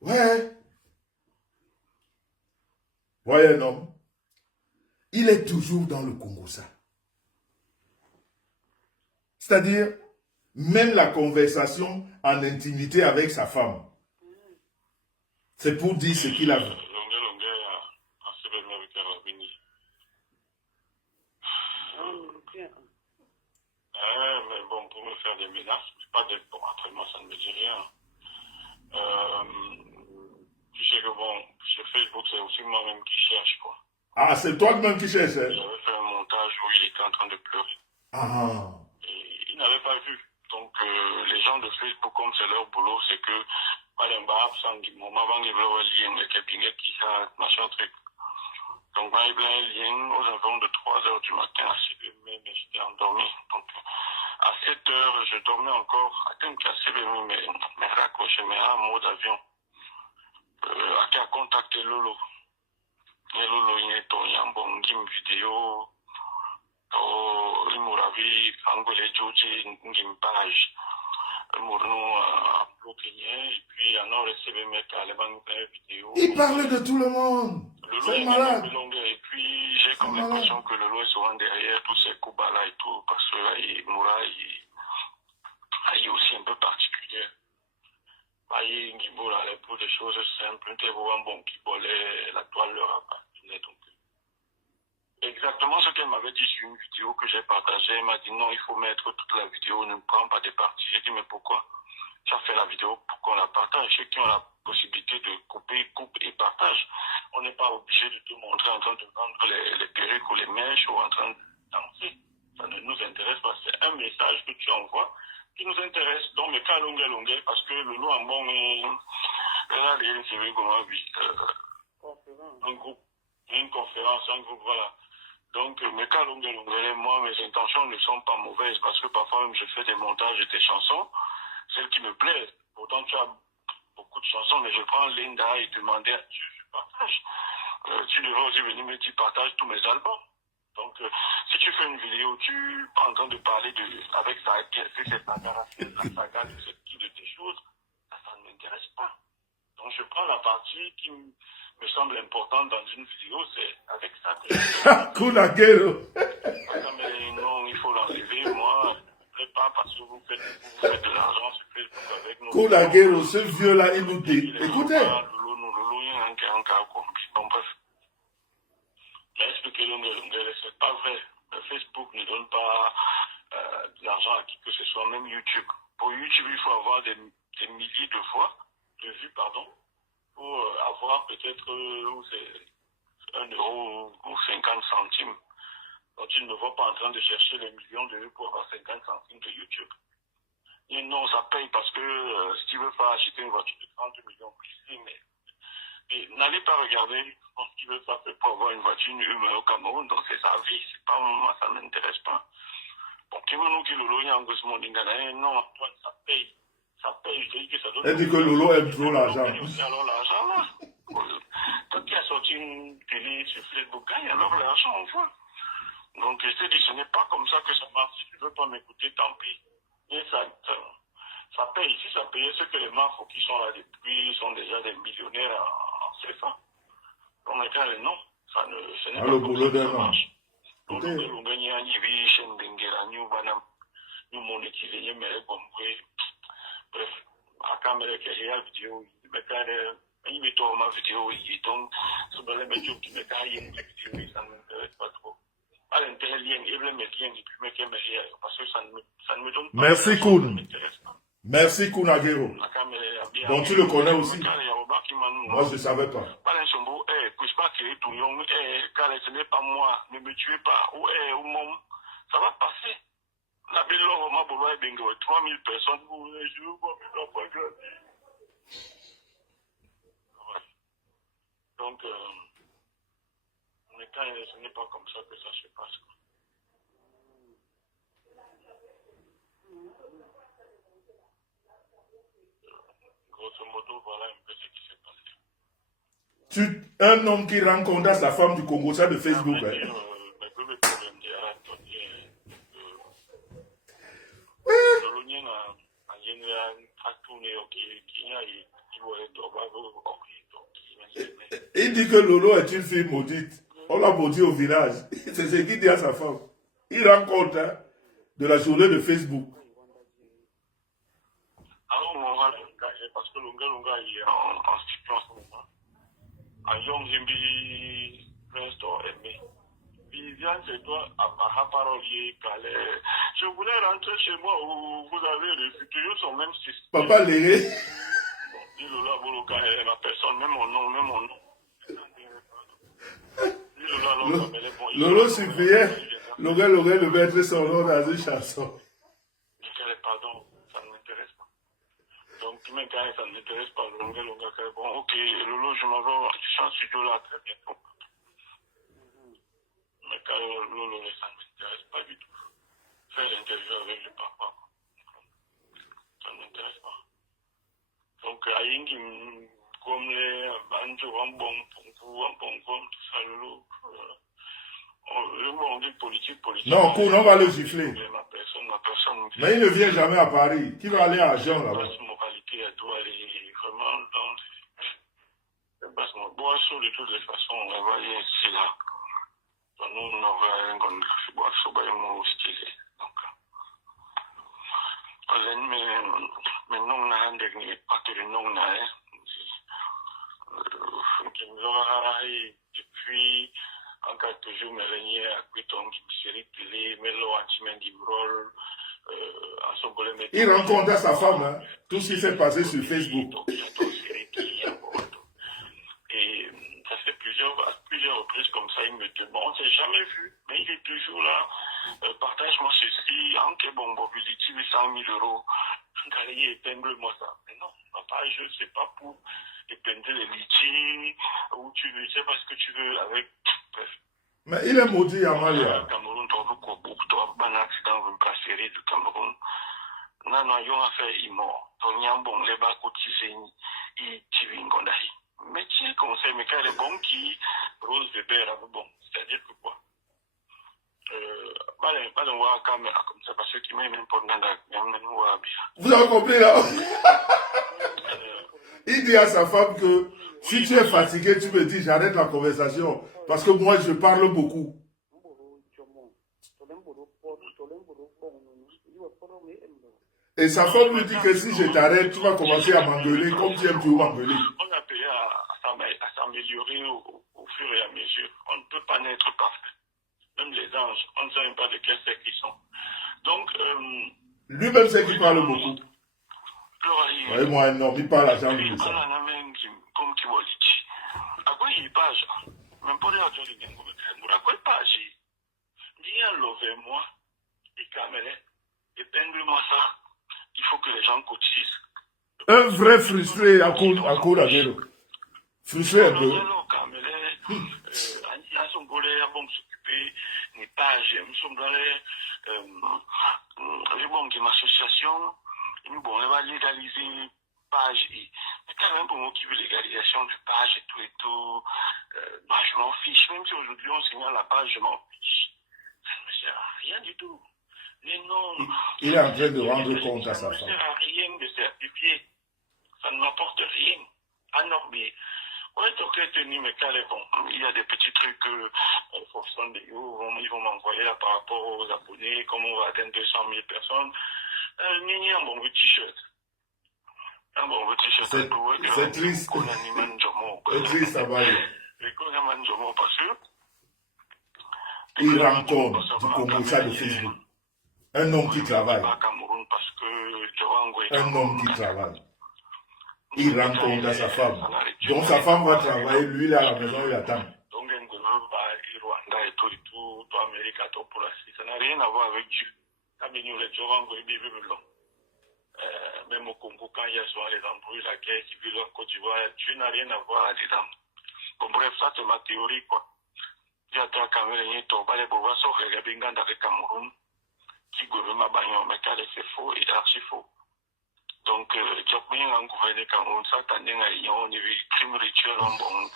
Ouais. Voyez un homme. Il est toujours dans le Congo, ça. C'est-à-dire, même la conversation en intimité avec sa femme, c'est pour dire ce qu'il a vu. Mais bon, pour me faire des menaces, pas de bon, après moi ça ne me dit rien. Tu sais que bon, sur Facebook, c'est aussi moi-même qui cherche, quoi. Ah, c'est toi-même qui cherches. J'avais fait un montage où il était en train de pleurer. Ah. Et il n'avait pas vu. Donc, les gens de Facebook, comme c'est leur boulot, c'est que, machin truc. Donc, moi, il y a un lien aux environs de 3 h du matin à 7 h, mais j'étais endormi. Donc, à 7 h, je dormais encore. Attends, qu'à 7 h, mais raccroché, mais en mode avion. À contacter Lolo. Et Lolo, il est tombé en bon game vidéo. Il m'aurait vu Angolé Djoji, une page. Il m'aurait bloqué. Et puis, il a resté mettre à la vidéo. Il parle de tout le monde. C'est malade. Et puis, j'ai comme l'impression que Lolo est souvent derrière tous ces coups là et tout. Parce que là, il est aussi un peu particulier. Il pour des choses simples. Il un bon qui volait la toile leur appartenait. Donc, exactement ce qu'elle m'avait dit sur une vidéo que j'ai partagée. Elle m'a dit non, il faut mettre toute la vidéo, ne prends pas des parties. J'ai dit mais pourquoi? Tu as fait la vidéo pour qu'on la partage. Ceux qui ont la possibilité de couper, coupe et partage. On n'est pas obligé de te montrer en train de vendre les perruques ou les mèches ou en train de danser. Ça ne nous intéresse pas. C'est un message que tu envoies qui nous intéresse. Donc, mais quand longue, parce que le lot en bon est là, un groupe, une conférence, un groupe, voilà. Donc, mais quand moi, mes intentions ne sont pas mauvaises parce que parfois même je fais des montages de tes chansons, celles qui me plaisent. Pourtant, tu as beaucoup de chansons, mais je prends Linda et demander à Dieu, je partage. Tu devrais aussi venir me dire, partage tous mes albums. Donc, si tu fais une vidéo, tu es en train de parler avec sa saga de ce type de tes choses, ça ne m'intéresse pas. Donc, je prends la partie qui me semble importante dans une vidéo, c'est avec ça que je Kunagero. mais non, il faut l'enlever. Moi, je ne pas parce que vous faites de l'argent sur Facebook avec nous. Kunagero, ce vieux-là, il nous dit, écoutez. Bon, bref. Mais expliquez-le, c'est pas vrai. Facebook ne donne pas de l'argent à qui que ce soit, même YouTube. Pour YouTube, il faut avoir des milliers de fois, de vues, pardon, pour avoir peut-être 1 euro ou 50 centimes. Donc tu ne me vois pas en train de chercher les millions de vues pour avoir 50 centimes de YouTube. Et non, ça paye parce que si tu veux pas acheter une voiture de 30 millions, oui, mais n'allez pas regarder ce qu'il veut faire pour avoir une voiture humaine au Cameroun, donc c'est sa vie, c'est pas moi, ça ne m'intéresse pas. Bon, non, Antoine, ça paye. Ça paye, je dis que ça donne. Elle dit que Lolo aime trop l'argent. Alors l'argent là. Quand tu as sorti une télé sur Facebook, gagne alors l'argent, on voit. Donc je te dis, ce n'est pas comme ça que ça marche. Si tu ne veux pas m'écouter, tant pis. Et ça paye. Si ça payait, ceux que les marques qui sont là depuis sont déjà des millionnaires en CFA. Donc non, ce n'est pas comme ça que ça marche. Donc nous gagnons nous monétiser, mais bref, à caméra qui est la vidéo, mais quand il met ma vidéo, donc, ce que les médias qui mettent à vidéo, ça ne m'intéresse pas trop. à l'intérieur, et le médien, et puis mettre mes rires, parce que ça ne me donne pas. Merci, Ça ne Koun. m'intéresse pas. Merci, Kounagero. Bon, tu le connais aussi. Moi, je ne savais pas. Ce n'est pas moi, ne me tuez pas. Ça va passer. La belle Roma Boulot Bengo, 3000 personnes, je veux voir mes enfants grandir. Donc, mais quand ce n'est pas comme ça que ça se passe. Grosso modo, voilà un peu ce qui s'est passé. Un homme qui rencontre sa femme du Congo, ça de Facebook. Mais Hein. le problème de la Il dit que Lolo est une fille maudite. On l'a maudit au village. C'est ce qu'il dit à sa femme. Il rend compte hein, de la journée de Facebook. Alors, on va le cacher parce que Lunga est en situation en ce moment. En Yom Zimbi, l'instant aimé. Viviane, c'est toi, à parolier, Calais. Je voulais rentrer chez moi où vous avez reçu toujours son même système. Papa Léré. Dis Lola Boloka, ma personne, même mon nom, même mon nom. Lolo suppliait Lorel de mettre son nom dans une chanson. Pardon, ça ne m'intéresse pas. Donc, même quand ça ne m'intéresse pas, Longa, bon, ok, Lolo, je m'en vais, je change studio là très bientôt. Mais quand Lolo, ça ne m'intéresse pas du tout. Faire l'interview avec le papa, ça ne m'intéresse pas. Donc, Aïngi, comme les banjo, un bon comme tout ça, Lolo. On dit politique. Non, on va le gifler. Ma personne. Mais il ne vient jamais à Paris. Qui va aller à Jean là-bas? Moralité, elle doit aller vraiment dans. Bon, sur de toutes les façons, on va aller ici là. Nous, on va aller dans le style. Donc, mais non, on a un dernier parti de non, depuis. En quelques jours, mais régné à Kuitom, qui série télé, Melo, Antimendi, Brol, en son collègue. Il rencontre sa femme, hein, tout ce qui s'est passé sur Facebook. Et ça fait plusieurs reprises comme ça, il me dit, bon, on ne s'est jamais vu, mais il est toujours là, partage-moi ceci, en que bon, mobility, 100 000 euros, épingle-moi ça. Mais non, papa, je ne sais pas pour épingler les litiges, ou tu veux, c'est parce que tu veux, avec. Mais il est maudit, Amalia. Cameroun, tu as un accident, une brasserie du Cameroun. Non, il a fait, il mort. Tu as bon, les bas cotisés, il tue une gondaï. Mais tu sais, conseil, mais quand il est bon, qui rose Weber, bon, c'est-à-dire que quoi? Pas de voir la caméra comme ça, parce que tu m'as même pas Vous avez compris là? Il dit à sa femme que si tu es fatigué, tu me dis j'arrête la conversation. Parce que moi je parle beaucoup. Et sa femme lui dit que si je t'arrête, tu vas commencer à m'engueuler comme tu aimes toujours m'engueuler. On a payé à s'améliorer au fur et à mesure. On ne peut pas naître parfait. Même les anges, on ne sait même pas de quel sexe ils sont. Donc, lui-même c'est qu'il parle beaucoup. Oui, moi, non, il parle à Jean de ça. Comme tu vois, à quoi il page? Même pas de la jolie bien. À quoi il page? Viens lever moi, et caméra, épingle-moi ça. Il faut que les gens cotisent. Un vrai frustré à cause de guerre. Frustré un peu. N'est pas, nous sommes dans les banques d'une association, bon, on va légaliser page et mais quand même pour moi qui veut légalisation du page et tout, bah, je m'en fiche, même si aujourd'hui on signale la page, je m'en fiche. Ça ne me sert à rien du tout. Les noms. Il est en train de rendre compte à sa femme. Ça ne me sert à rien de certifier. Ça ne m'apporte rien. Ah non, mais. Ouais, donc, il y a des petits trucs ils vont m'envoyer là par rapport aux abonnés, comme on va atteindre 200 000 personnes. Un bon petit t-shirt. Un bon petit t-shirt. C'est triste. C'est triste, ça va aller. Parce que il rencontre du Congo-Ça de Facebook. Un homme qui travaille. Un homme qui travaille. Il rencontre à sa femme. Donc sa femme va travailler, lui il est à la maison, il attend. Ça n'a rien à voir avec Dieu. Même au Congo, quand il y a souvent les embrouilles, la guerre civile en Côte d'Ivoire, Dieu n'a rien à voir là-dedans. Bon, bref, ça c'est ma théorie, quoi. Il y a trois Camerounais, il y a les Bobas, il y a Bengan dans le Cameroun, qui gouvernement Bagnon, mais c'est faux et archi faux. Donc, tu as bien un gouvernement Cameroun, ça t'en est un niveau crime rituel, bon,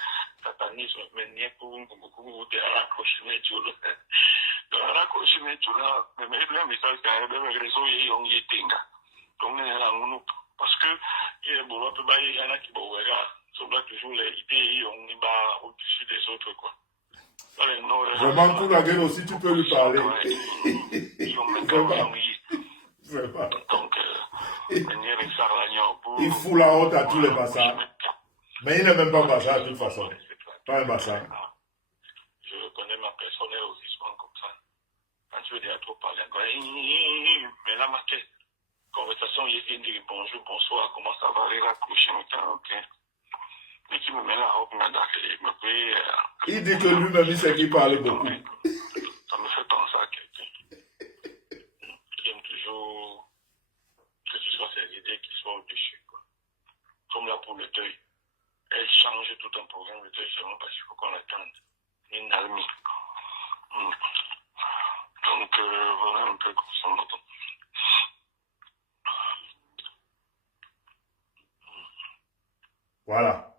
satanisme, mais il y a beaucoup de raccrochements, tu vois. De raccrochements, tu vois, mais le message, quand même, le réseau, il y a un yetinga. Donc, parce que il y a qui sont toujours les idées, on est au-dessus des autres, quoi. Vraiment, pour la guerre aussi, tu peux lui parler. Vraiment. Donc, il fout la honte à tous les bassards. Mais il n'est même pas bassard de toute façon. Pas un bassard. Je connais ma personne, elle aussi souvent comme ça. Quand tu veux dire trop parler, mais là, ma conversation, il vient dire bonjour, bonsoir, comment ça va, il raccroche, ok. Mais qui me met la robe, il dit que lui-même, il sait qu'il parle beaucoup. Ça me fait penser à quelqu'un qui aime toujours que ce soit ses idées qui soient au-dessus, quoi. Comme là pour le deuil. Elle change tout un programme de deuil seulement parce qu'il faut qu'on l'attende. Une armée. Donc, voilà un peu comme ça. Voilà.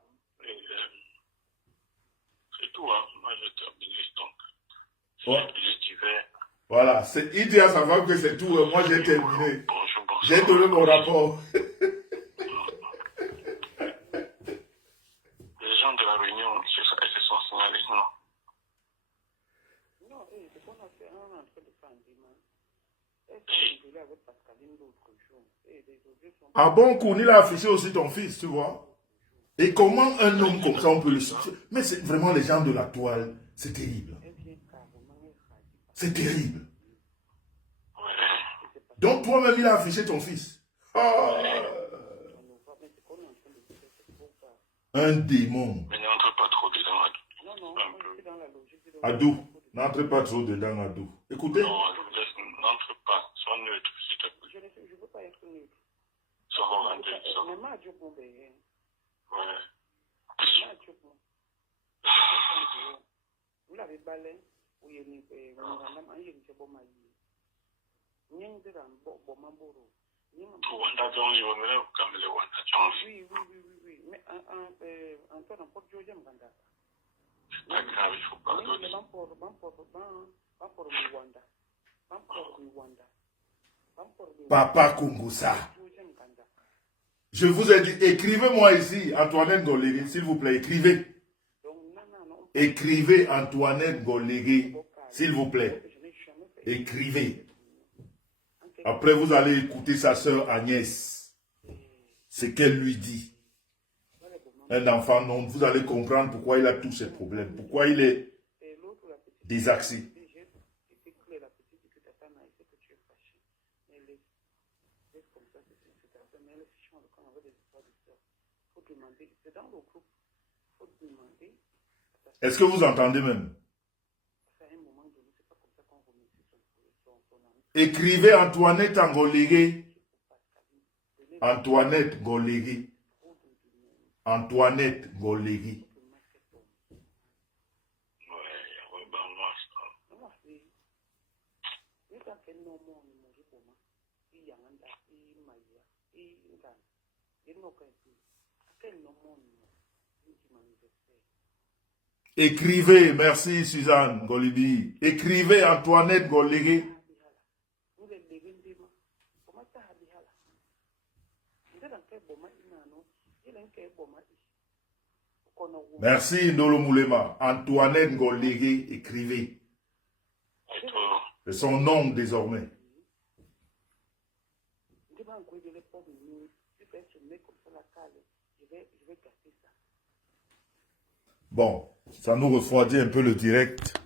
C'est tout, hein. Moi, je termine donc. Ouais. Je dirais. Voilà. Il dit à sa femme que c'est tout. Moi, j'ai terminé. Bonjour. J'ai donné mon rapport. Les gens de la Réunion, ils se sont signalés, non? Non, c'est qu'on a fait un entrée de Fandima. Est-ce que avec Pascaline l'autre jour? Ah bon, Kouni l'a affiché aussi ton fils, tu vois. Et comment un homme comme ça, on peut le sortir? Mais c'est vraiment les gens de la toile, c'est terrible. C'est terrible. Donc toi-même, il a affiché ton fils. Oh. Un démon. Mais n'entre pas trop dedans, Adou, n'entre pas trop dedans, Adou. Écoutez. Non, n'entre pas, sois neutre, s'il te plaît. Je ne veux pas être neutre. Sois romantique, ça. Mais ma Dieu, mon bébé. Ouais. Vous l'avez balé, ou il y a une Wanda John, il va me comme le Wanda John. Oui. Mais Antoine, pour Dieu, j'aime Ganda. C'est pas grave, il faut pas donner. Papa Kongosa. Je vous ai dit, écrivez-moi ici, Antoinette Golégué, s'il vous plaît, écrivez. Écrivez Antoinette Golégué, s'il vous plaît. Écrivez. Après, vous allez écouter sa sœur Agnès. Ce qu'elle lui dit. Un enfant non, vous allez comprendre pourquoi il a tous ces problèmes. Pourquoi il est désaxé. Est-ce que vous entendez même? Écrivez Antoinette Ngolégué. Antoinette Ngolégué. Antoinette Ngolégué. Écrivez, merci Suzanne Golibi. Écrivez Antoinette Ngolégué. Merci Ndolo Moulema. Antoinette Ngolégué, écrivez. C'est son nom désormais. Bon, ça nous refroidit un peu le direct.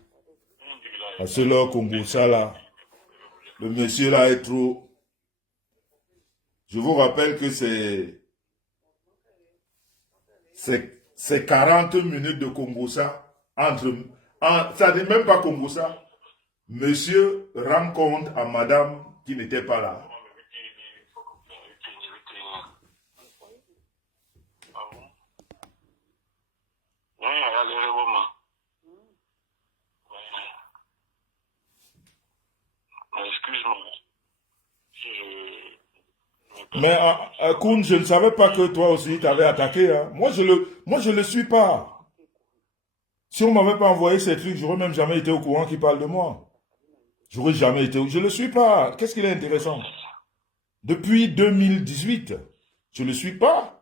Parce que là, Congo, ça là, le monsieur là est trop... Je vous rappelle que c'est 40 minutes de Congo, ça, ça n'est même pas Congo, ça. Monsieur rend compte à madame qui n'était pas là. Excuse-moi. Mais Koun, je ne savais pas que toi aussi tu avais attaqué. Hein. Moi, je le suis pas. Si on m'avait pas envoyé ces trucs, j'aurais même jamais été au courant qu'il parle de moi. J'aurais jamais été... Je le suis pas. Qu'est-ce qu'il est intéressant? Depuis 2018, je le suis pas.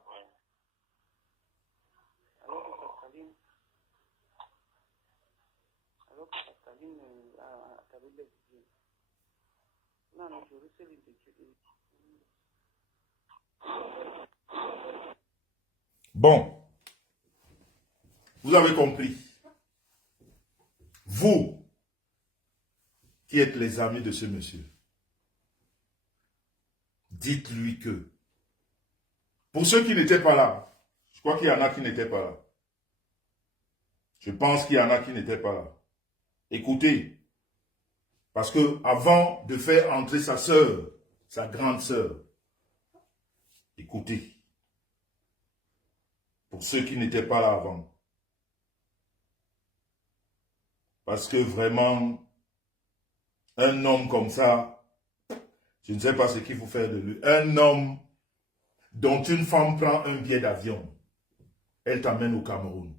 Bon. Vous avez compris. Vous, qui êtes les amis de ce monsieur, dites-lui que, pour ceux qui n'étaient pas là, je crois qu'il y en a qui n'étaient pas là. Je pense qu'il y en a qui n'étaient pas là. Écoutez, parce que avant de faire entrer sa sœur, sa grande sœur, écoutez, pour ceux qui n'étaient pas là avant, parce que vraiment, un homme comme ça, je ne sais pas ce qu'il faut faire de lui. Un homme dont une femme prend un billet d'avion, elle t'amène au Cameroun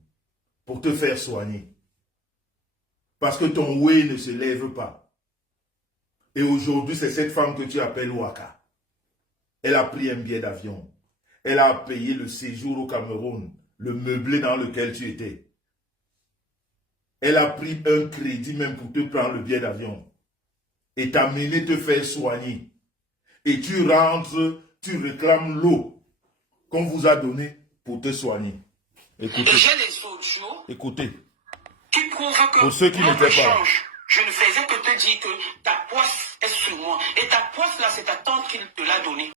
pour te faire soigner. Parce que ton oué ne se lève pas. Et aujourd'hui, c'est cette femme que tu appelles Waka. Elle a pris un billet d'avion. Elle a payé le séjour au Cameroun, le meublé dans lequel tu étais. Elle a pris un crédit même pour te prendre le billet d'avion. Et t'amener te faire soigner. Et tu rentres, tu réclames l'eau qu'on vous a donnée pour te soigner. Écoutez. J'ai les audios. Écoutez. Qui prouvent que pour ceux qui n'étaient pas là. Je ne faisais que te dire que ta poisse est sur moi. Et ta poisse là, c'est ta tante qui te l'a donnée.